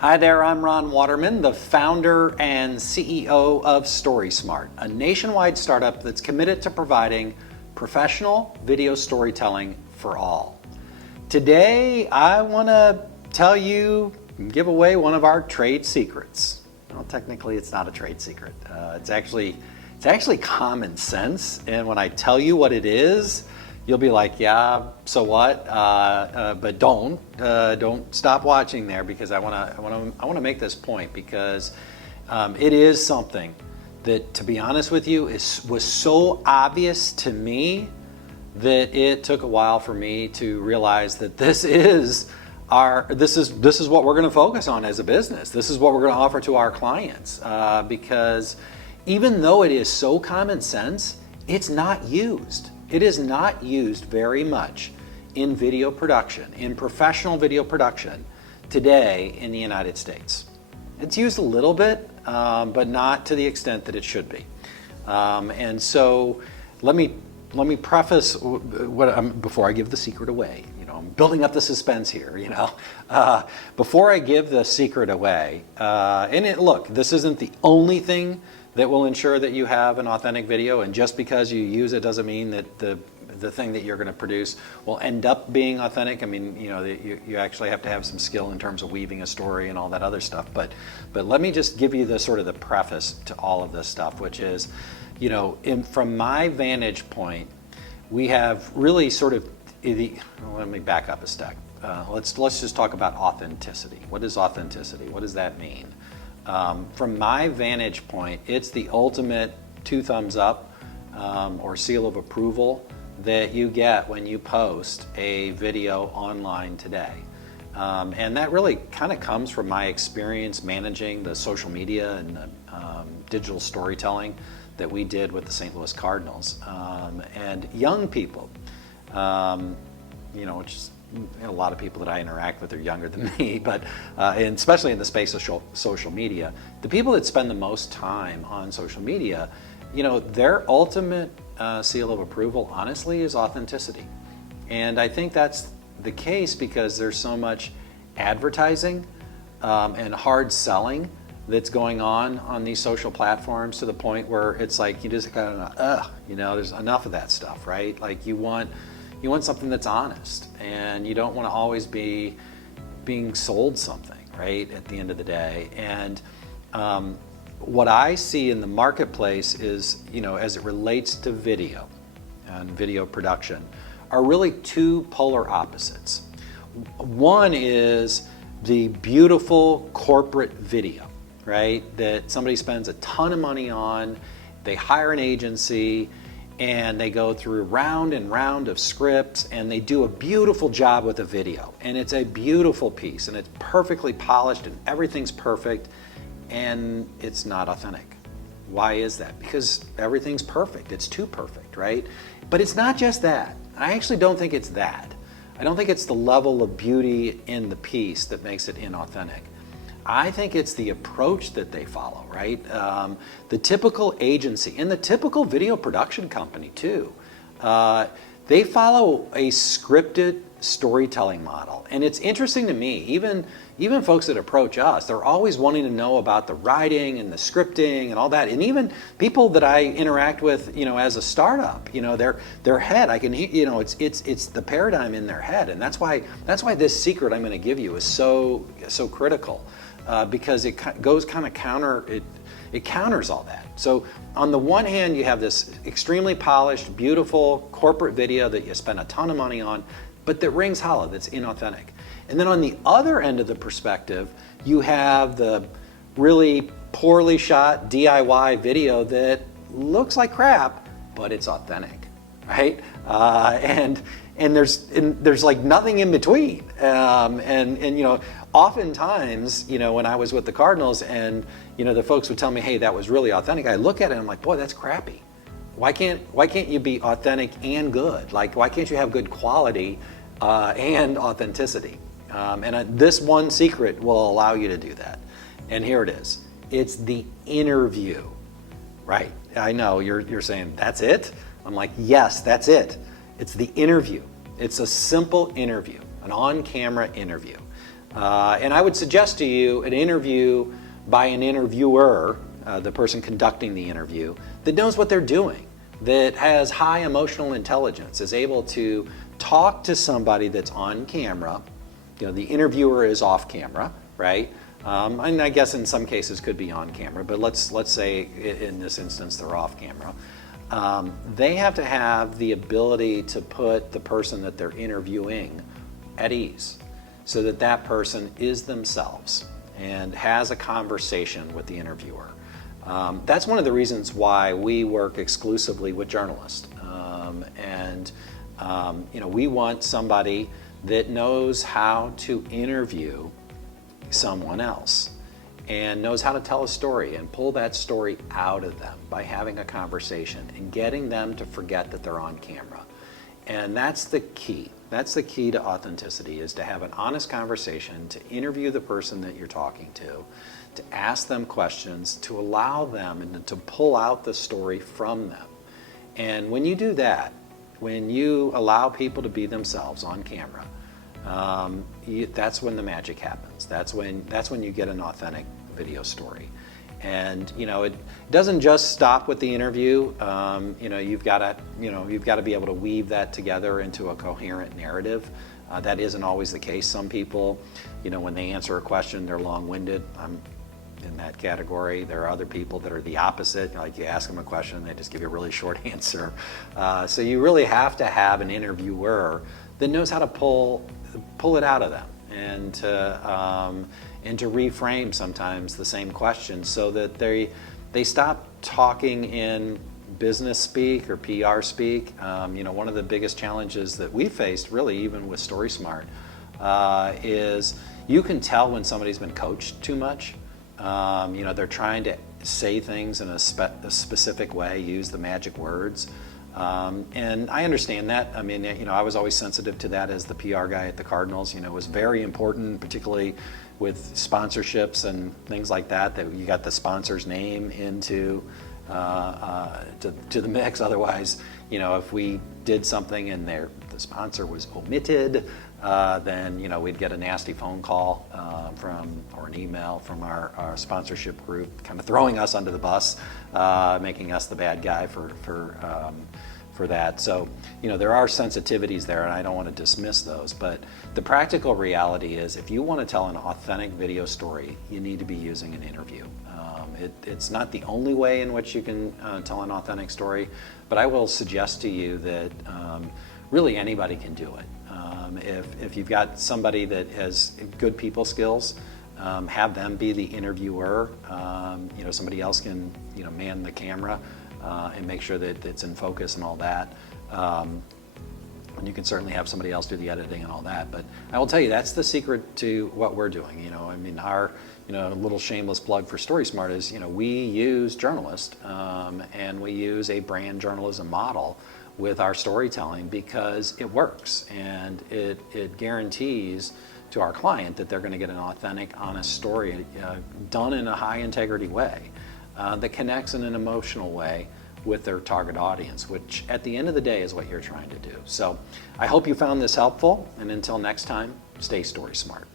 Hi there, I'm Ron Watermon, the founder and CEO of STORYSMART, a nationwide startup that's committed to providing professional video storytelling for all. Today, I want to tell you, give away one of our trade secrets. Well, technically, it's not a trade secret. It's actually common sense, and when I tell you what it is, you'll be like, yeah, so what? But don't stop watching there, because I want to make this point, because it is something that, to be honest with you, was so obvious to me that it took a while for me to realize that this is what we're going to focus on as a business. This is what we're going to offer to our clients, because even though it is so common sense, it's not used. It is not used very much in video production, in professional video production today in the United States. It's used a little bit, but not to the extent that it should be. And so let me preface before I give the secret away. I'm building up the suspense here. Before I give the secret away, look, this isn't the only thing that will ensure that you have an authentic video, and just because you use it doesn't mean that the thing that you're going to produce will end up being authentic. I mean, you actually have to have some skill in terms of weaving a story and all that other stuff. But let me just give you the preface to all of this stuff, which is, from my vantage point, we have really let me back up a step. Let's just talk about authenticity. What is authenticity? What does that mean? From my vantage point, it's the ultimate 2 thumbs up or seal of approval that you get when you post a video online today. And that really kind of comes from my experience managing the social media and the digital storytelling that we did with the St. Louis Cardinals. And young people, which is a lot of people that I interact with are younger than me, but and especially in the space of social media, the people that spend the most time on social media, their ultimate seal of approval, honestly, is authenticity. And I think that's the case because there's so much advertising and hard selling that's going on these social platforms, to the point where it's like you just there's enough of that stuff, right? Like you want something that's honest, and you don't want to always be being sold something, right, at the end of the day. And what I see in the marketplace is, as it relates to video and video production, are really 2 polar opposites. One is the beautiful corporate video, right, that somebody spends a ton of money on. They hire an agency, and they go through round and round of scripts, and they do a beautiful job with a video. And it's a beautiful piece, and it's perfectly polished, and everything's perfect, and it's not authentic. Why is that? Because everything's perfect. It's too perfect, right? But it's not just that. I actually don't think it's that. I don't think it's the level of beauty in the piece that makes it inauthentic. I think it's the approach that they follow, right? The typical agency and the typical video production company too, they follow a scripted storytelling model. And it's interesting to me, even folks that approach us, they're always wanting to know about the writing and the scripting and all that. And even people that I interact with, as a startup, their head, I can hear, it's the paradigm in their head. And that's why this secret I'm going to give you is so critical. Because it goes kind of it counters all that. So on the one hand, you have this extremely polished, beautiful corporate video that you spend a ton of money on, but that rings hollow, that's inauthentic. And then on the other end of the perspective, you have the really poorly shot DIY video that looks like crap, but it's authentic, right? And there's like nothing in between. Oftentimes, when I was with the Cardinals and, the folks would tell me, hey, that was really authentic, I look at it and I'm like, boy, that's crappy. Why can't you be authentic and good? Like, why can't you have good quality and authenticity? This one secret will allow you to do that. And here it is. It's the interview, right? I know you're saying, that's it? I'm like, yes, that's it. It's the interview. It's a simple interview, an on-camera interview. And I would suggest to you an interview by an interviewer, the person conducting the interview, that knows what they're doing, that has high emotional intelligence, is able to talk to somebody that's on camera. The interviewer is off camera, right? And I guess in some cases could be on camera, but let's say in this instance they're off camera. They have to have the ability to put the person that they're interviewing at ease, so that that person is themselves and has a conversation with the interviewer. That's one of the reasons why we work exclusively with journalists. We want somebody that knows how to interview someone else and knows how to tell a story and pull that story out of them by having a conversation and getting them to forget that they're on camera. And that's the key. That's the key to authenticity, is to have an honest conversation, to interview the person that you're talking to ask them questions, to allow them and to pull out the story from them. And when you do that, when you allow people to be themselves on camera, that's when the magic happens. That's when you get an authentic video story. And it doesn't just stop with the interview. You've got to be able to weave that together into a coherent narrative. That isn't always the case. Some people, when they answer a question, they're long-winded. I'm in that category. There are other people that are the opposite. Like, you ask them a question, they just give you a really short answer. So you really have to have an interviewer that knows how to pull it out of them and to reframe sometimes the same question, so that they stop talking in business speak or PR speak. One of the biggest challenges that we faced, really even with StorySmart, is you can tell when somebody's been coached too much. They're trying to say things in a specific way, use the magic words. And I understand that. I was always sensitive to that as the PR guy at the Cardinals. It was very important, particularly with sponsorships and things like that you got the sponsor's name into to the mix. Otherwise, if we did something and the sponsor was omitted, then we'd get a nasty phone call or an email from our sponsorship group, kind of throwing us under the bus, making us the bad guy for that. So there are sensitivities there, and I don't want to dismiss those, but the practical reality is, if you want to tell an authentic video story, you need to be using an interview. It's not the only way in which you can tell an authentic story, but I will suggest to you that really anybody can do it. If you've got somebody that has good people skills, have them be the interviewer. Somebody else can man the camera and make sure that it's in focus and all that. And you can certainly have somebody else do the editing and all that. But I will tell you, that's the secret to what we're doing. Our little shameless plug for StorySmart is, we use journalists and we use a brand journalism model with our storytelling, because it works, and it guarantees to our client that they're going to get an authentic, honest story done in a high integrity way that connects in an emotional way with their target audience, which at the end of the day is what you're trying to do. So I hope you found this helpful, and until next time, stay story smart.